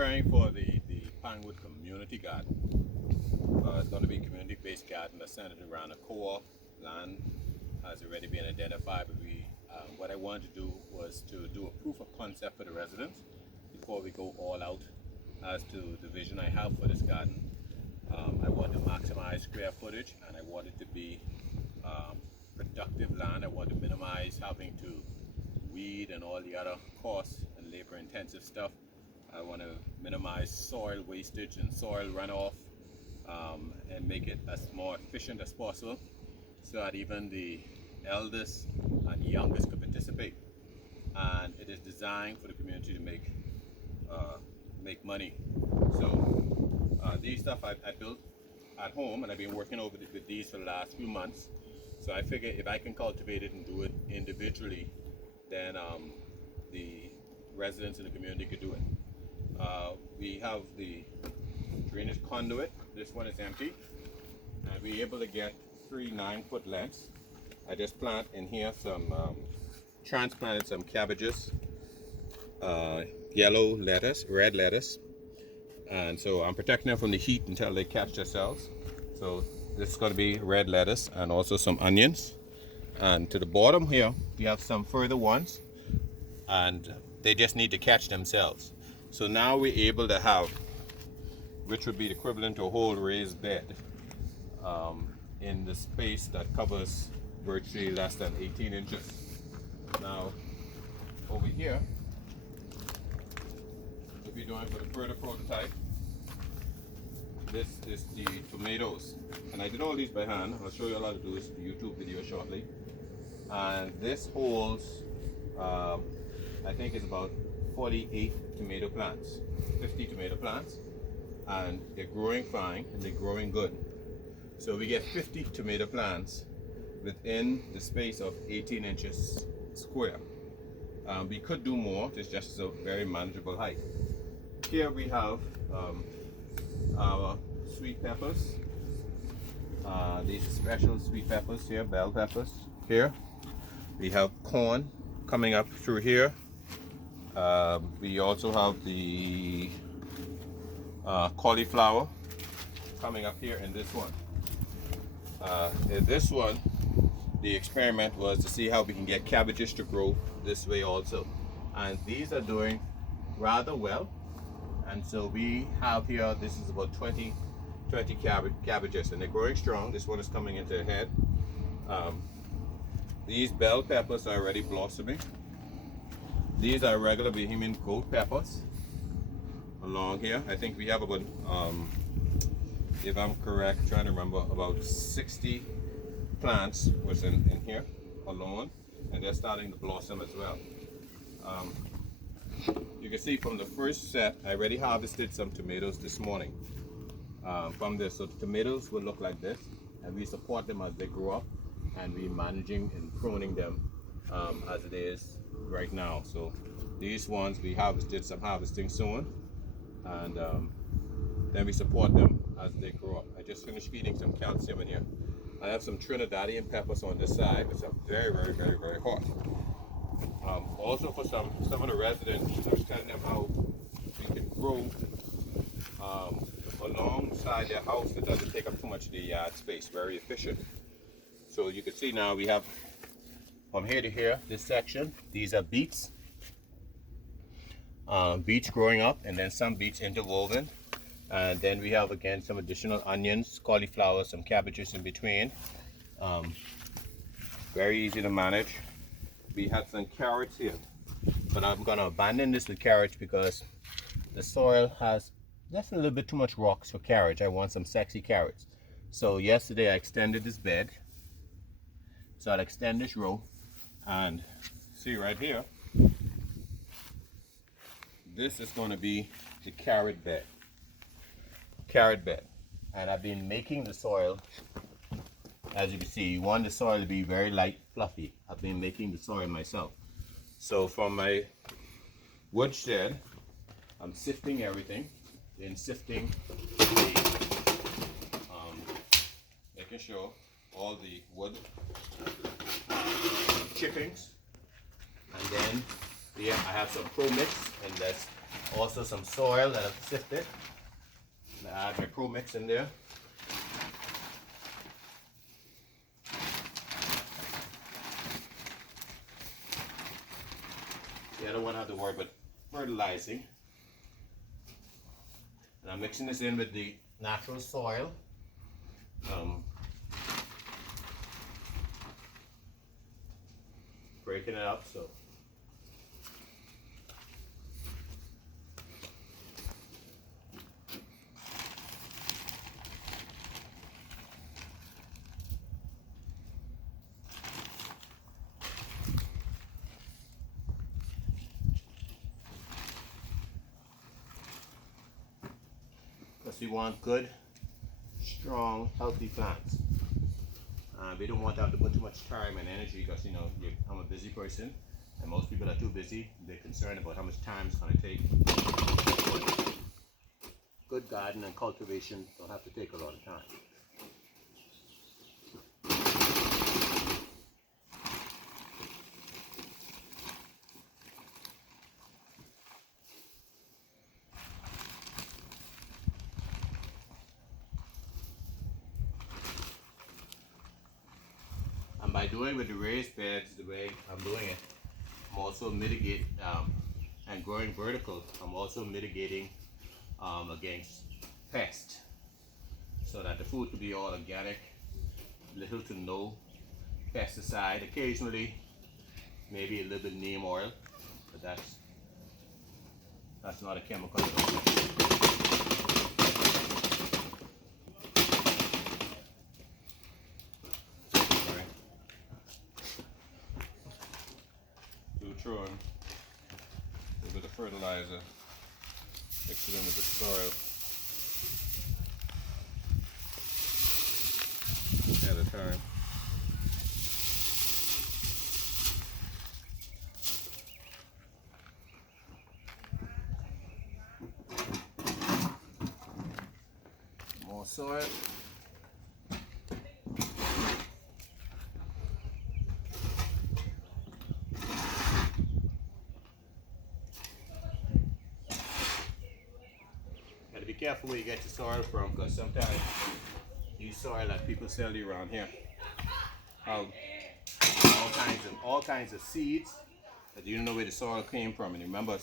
preparing for the Pinewood community garden. It's going to be a community-based garden that's centered around a co-op. Land has already been identified, but what I wanted to do was to do a proof of concept for the residents before we go all out as to the vision I have for this garden. I want to maximize square footage, and I want it to be productive land. I want to minimize having to weed and all the other costs and labor intensive stuff. I want to minimize soil wastage and soil runoff, and make it as more efficient as possible so that even the eldest and youngest could participate. And it is designed for the community to make money. So these stuff I built at home, and I've been working with these for the last few months. So I figure if I can cultivate it and do it individually, then the residents in the community could do it. We have the drainage conduit. This one is empty, and we're able to get 3 9-foot lengths. I just plant in here some transplanted some cabbages, yellow lettuce, red lettuce, and so I'm protecting them from the heat until they catch themselves. So this is going to be red lettuce and also some onions. And to the bottom here we have some further ones, and they just need to catch themselves. So now we're able to have, which would be the equivalent to a whole raised bed, in the space that covers virtually less than 18 inches. Now over here, if you're doing for the further prototype, this is the tomatoes, and I did all these by hand. I'll show you how to do this YouTube video shortly. And this holds, I think it's about 48 tomato plants, 50 tomato plants, and they're growing fine and they're growing good. So we get 50 tomato plants within the space of 18 inches square. We could do more. It's just a very manageable height. Here we have our sweet peppers. These special sweet peppers here, bell peppers. Here we have corn coming up through here. We also have the cauliflower coming up here in this one. In this one, the experiment was to see how we can get cabbages to grow this way also. And these are doing rather well. And so we have here, this is about 20 cabbages, and they're growing strong. This one is coming into a head. These bell peppers are already blossoming. These are regular Bohemian goat peppers along here. I think we have about, if I'm correct, trying to remember, about 60 plants was in here alone, and they're starting to blossom as well. You can see from the first set, I already harvested some tomatoes this morning from this. So the tomatoes will look like this, and we support them as they grow up, and we're managing and pruning them as it is right now. So these ones we did some harvesting soon, and then we support them as they grow up. I just finished feeding some calcium in here. I have some Trinidadian peppers on this side, which are very, very, very, very hot. Also for some of the residents, I was telling them how we can grow alongside their house. It doesn't take up too much of the yard space, very efficient. So you can see now we have from here to here, this section, these are beets. Beets growing up, and then some beets interwoven. And then we have again some additional onions, cauliflower, some cabbages in between. Very easy to manage. We had some carrots here, but I'm gonna abandon this with carrots because the soil has just a little bit too much rocks for carrots. I want some sexy carrots. So yesterday I extended this bed. So I'll extend this row, and see right here, this is going to be the carrot bed. And I've been making the soil, as you can see, you want the soil to be very light, fluffy. I've been making the soil myself. So from my wood shed, I'm sifting everything, then sifting making sure all the wood chippings, and then here I have some Pro Mix, and that's Also some soil that I've sifted. I add my Pro Mix in there. The other one I have to worry about fertilizing. And I'm mixing this in with the natural soil. Breaking it up so because we want good, strong, healthy plants. We don't want to have to put too much time and energy because, you know, I'm a busy person and most people are too busy. They're concerned about how much time it's going to take. Good garden and cultivation don't have to take a lot of time. And by doing with the raised beds the way I'm doing it, I'm also mitigating and growing vertical. I'm also mitigating against pests, so that the food could be all organic, little to no pesticide. Occasionally, maybe a little bit neem oil, but that's not a chemical. Throwing a little bit of fertilizer, mix it in with the soil at a time. More soil. Be careful where you get your soil from, because sometimes these soil that people sell you around here have all kinds of seeds that you don't know where the soil came from. And remember,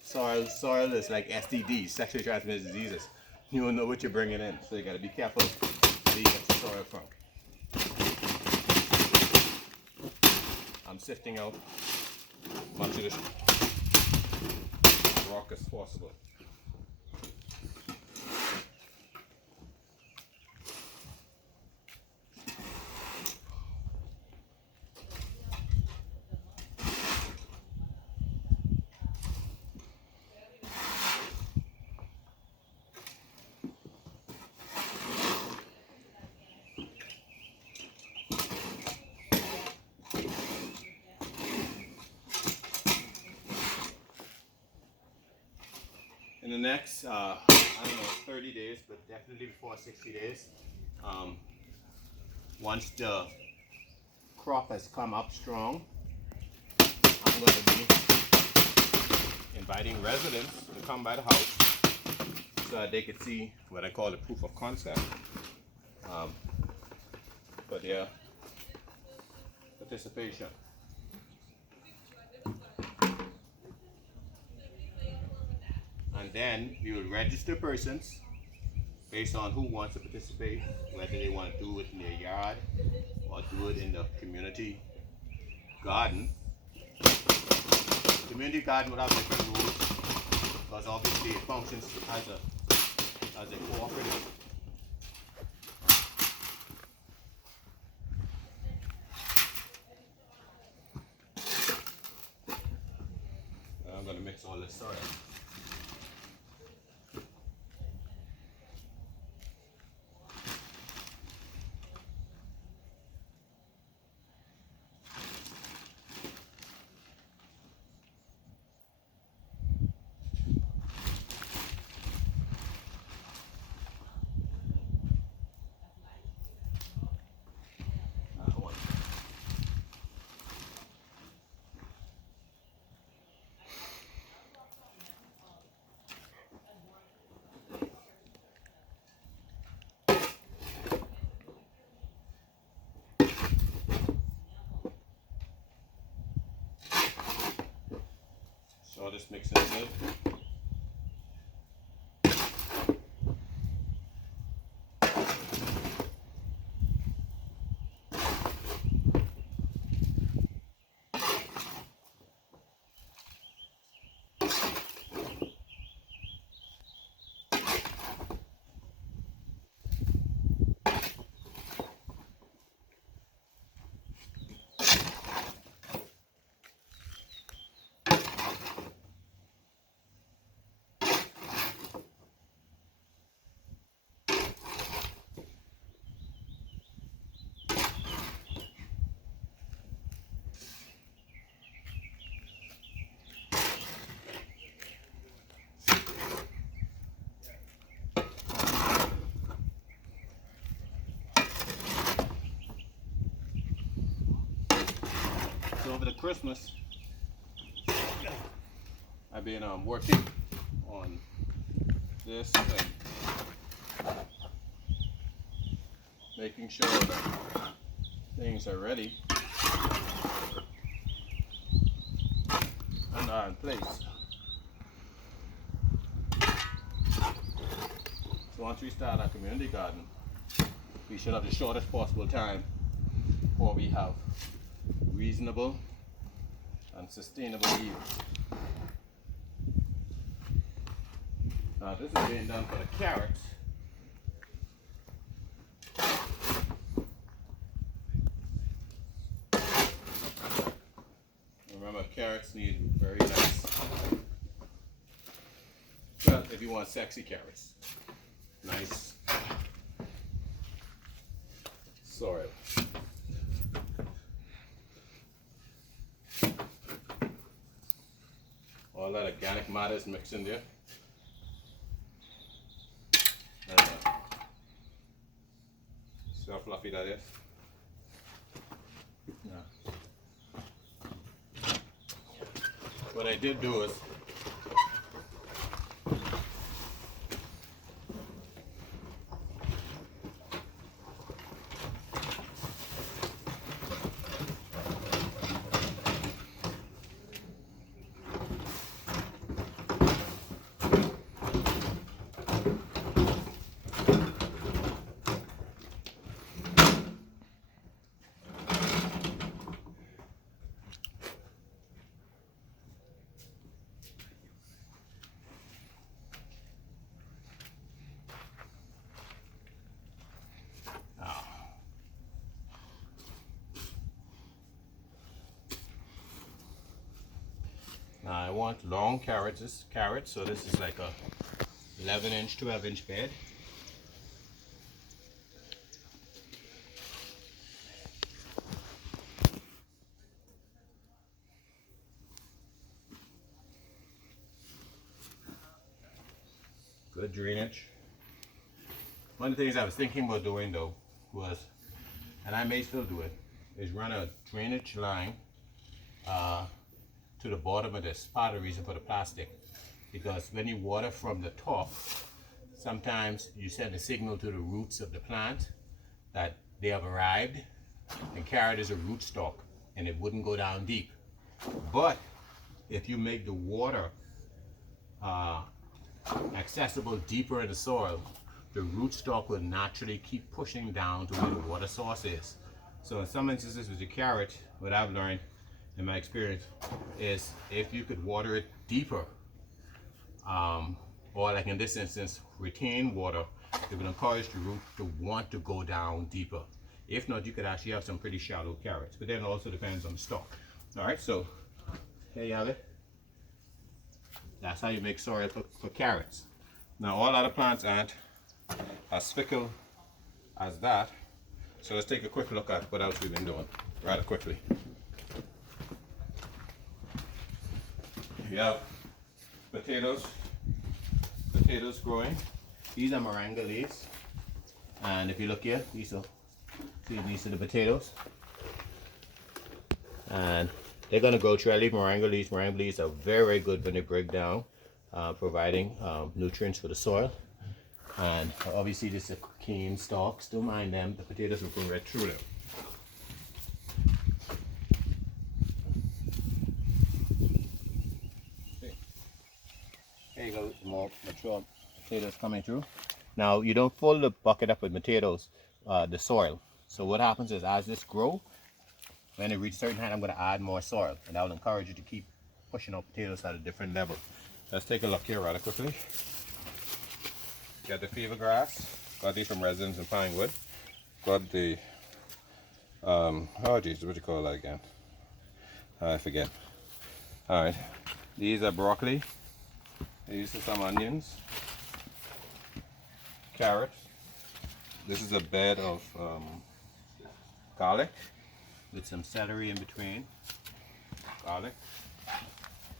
soil is like STDs, sexually transmitted diseases. You don't know what you're bringing in, so you got to be careful where you get your soil from. I'm sifting out as much of this rock as possible. In the next, I don't know, 30 days, but definitely before 60 days, once the crop has come up strong, I'm going to be inviting residents to come by the house so that they could see what I call the proof of concept for their participation. And then we will register persons based on who wants to participate, whether they want to do it in their yard or do it in the community garden. Community garden will have different rules because obviously it functions as a cooperative. I'm going to mix all this soil. this mixing good. So over the Christmas, I've been working on this and making sure that things are ready and are in place. So once we start our community garden, we should have the shortest possible time before we have reasonable and sustainable yields. Now this is being done for the carrots. Remember, carrots need very nice, well, if you want sexy carrots, nice soil. All that organic matter is mixed in there. And, see how fluffy that is? Yeah. What I did do is now I want long carrots, so this is like a 11-inch, 12-inch bed. Good drainage. One of the things I was thinking about doing though was, and I may still do it, is run a drainage line to the bottom of this. Part of the reason for the plastic, because when you water from the top, sometimes you send a signal to the roots of the plant that they have arrived, and carrot is a rootstock and it wouldn't go down deep. But if you make the water accessible deeper in the soil, the rootstock will naturally keep pushing down to where the water source is. So in some instances with the carrot, what I've learned in my experience is if you could water it deeper, or like in this instance, retain water, it will encourage the root to want to go down deeper. If not, you could actually have some pretty shallow carrots, but then it also depends on the stock. All right, so here you have it. That's how you make soil for carrots. Now all other plants aren't as fickle as that. So let's take a quick look at what else we've been doing rather quickly. We have potatoes growing. These are moringa leaves. And if you look here, these are the potatoes. And they're going to grow through. I leave moringa leaves. Moringa leaves are very, very good when they break down, providing nutrients for the soil. And obviously this is keen stalks. Don't mind them. The potatoes will go right through them. more mature potatoes coming through. Now you don't fill the bucket up with potatoes, the soil. So what happens is as this grow, when it reaches a certain height, I'm going to add more soil, and that will encourage you to keep pushing out potatoes at a different level. Let's take a look here rather quickly. Got the fever grass. Got these from residents in Pinewood. Got the oh geez, what do you call that again? I forget. All right, these are broccoli. These are some onions, carrots. This is a bed of garlic with some celery in between. Garlic.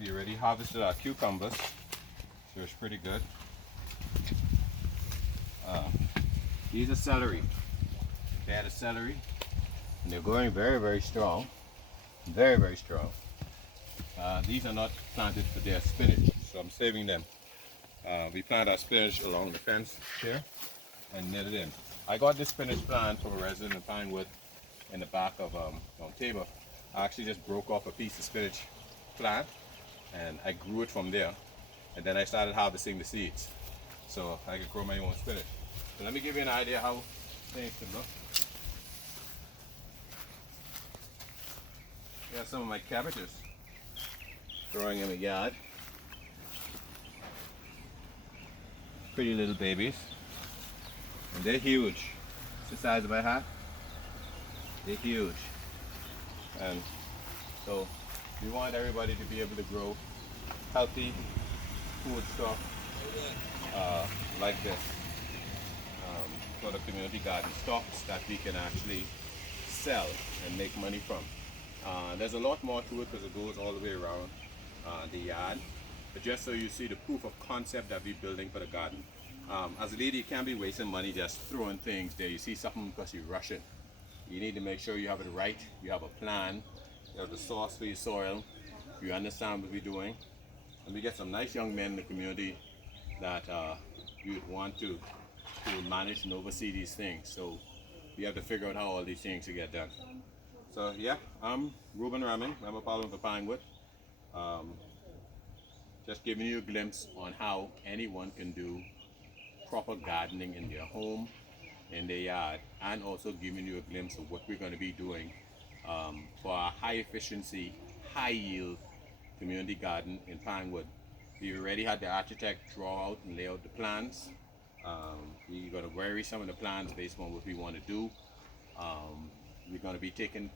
We already harvested our cucumbers, so it's pretty good. These are celery. Bed of celery, and they're growing very, very strong. Very, very strong. These are not planted for their spinach, so I'm saving them. We plant our spinach along the fence here and knit it in. I got this spinach plant from a resident in Pinewood in the back of Mount Tabor. I actually just broke off a piece of spinach plant and I grew it from there, and then I started harvesting the seeds so I could grow my own spinach. So let me give you an idea how things can look. Got some of my cabbages growing in the yard. Pretty little babies, and they're huge. It's the size of my hat. They're huge, and so we want everybody to be able to grow healthy food stuff like this for the community garden stocks that we can actually sell and make money from. There's a lot more to it because it goes all the way around the yard. But just so you see the proof of concept that we're building for the garden. As a leader, you can't be wasting money just throwing things there. You see something because you rush it. You need to make sure you have it right. You have a plan. You have the source for your soil. You understand what we're doing. And we get some nice young men in the community that we would want to manage and oversee these things. So we have to figure out how all these things to get done. So yeah, I'm Ruben Ramin, member of Parliament for Pinewood. Just giving you a glimpse on how anyone can do proper gardening in their home, in their yard, and also giving you a glimpse of what we're going to be doing for our high efficiency, high yield community garden in Pinewood. We already had the architect draw out and lay out the plans. We're going to vary some of the plans based on what we want to do. We're going to be taking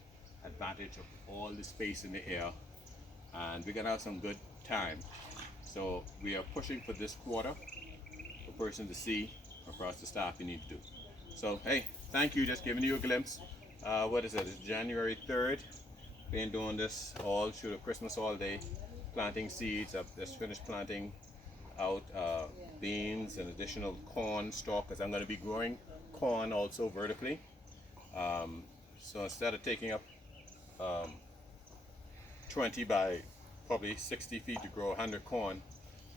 advantage of all the space in the air, and we're going to have some good time. So we are pushing for this quarter for person to see across the staff you need to do. So hey, thank you, just giving you a glimpse. What is it? It's January 3rd. Been doing this all through the Christmas holiday, planting seeds. I've just finished planting out beans and additional corn stalk, because I'm going to be growing corn also vertically. So instead of taking up 20 by probably 60 feet to grow 100 corn,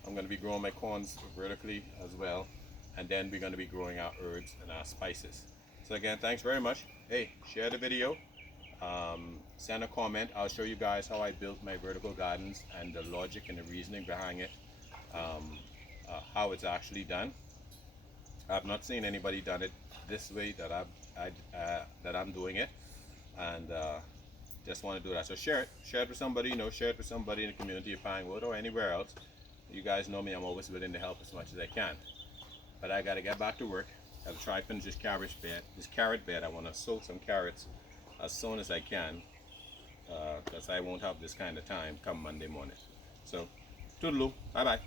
I'm going to be growing my corns vertically as well, and then we're going to be growing our herbs and our spices. So again, thanks very much. Hey, share the video, send a comment. I'll show you guys how I built my vertical gardens and the logic and the reasoning behind it, how it's actually done. I've not seen anybody done it this way that I'm doing it, and just want to do that. So share it with somebody, share it with somebody in the community of Pinewood or anywhere else. You guys know me, I'm always willing to help as much as I can. But I got to get back to work. I have to try to finish this carrot bed. I want to sow some carrots as soon as I can, because I won't have this kind of time come Monday morning. So, toodaloo, bye bye.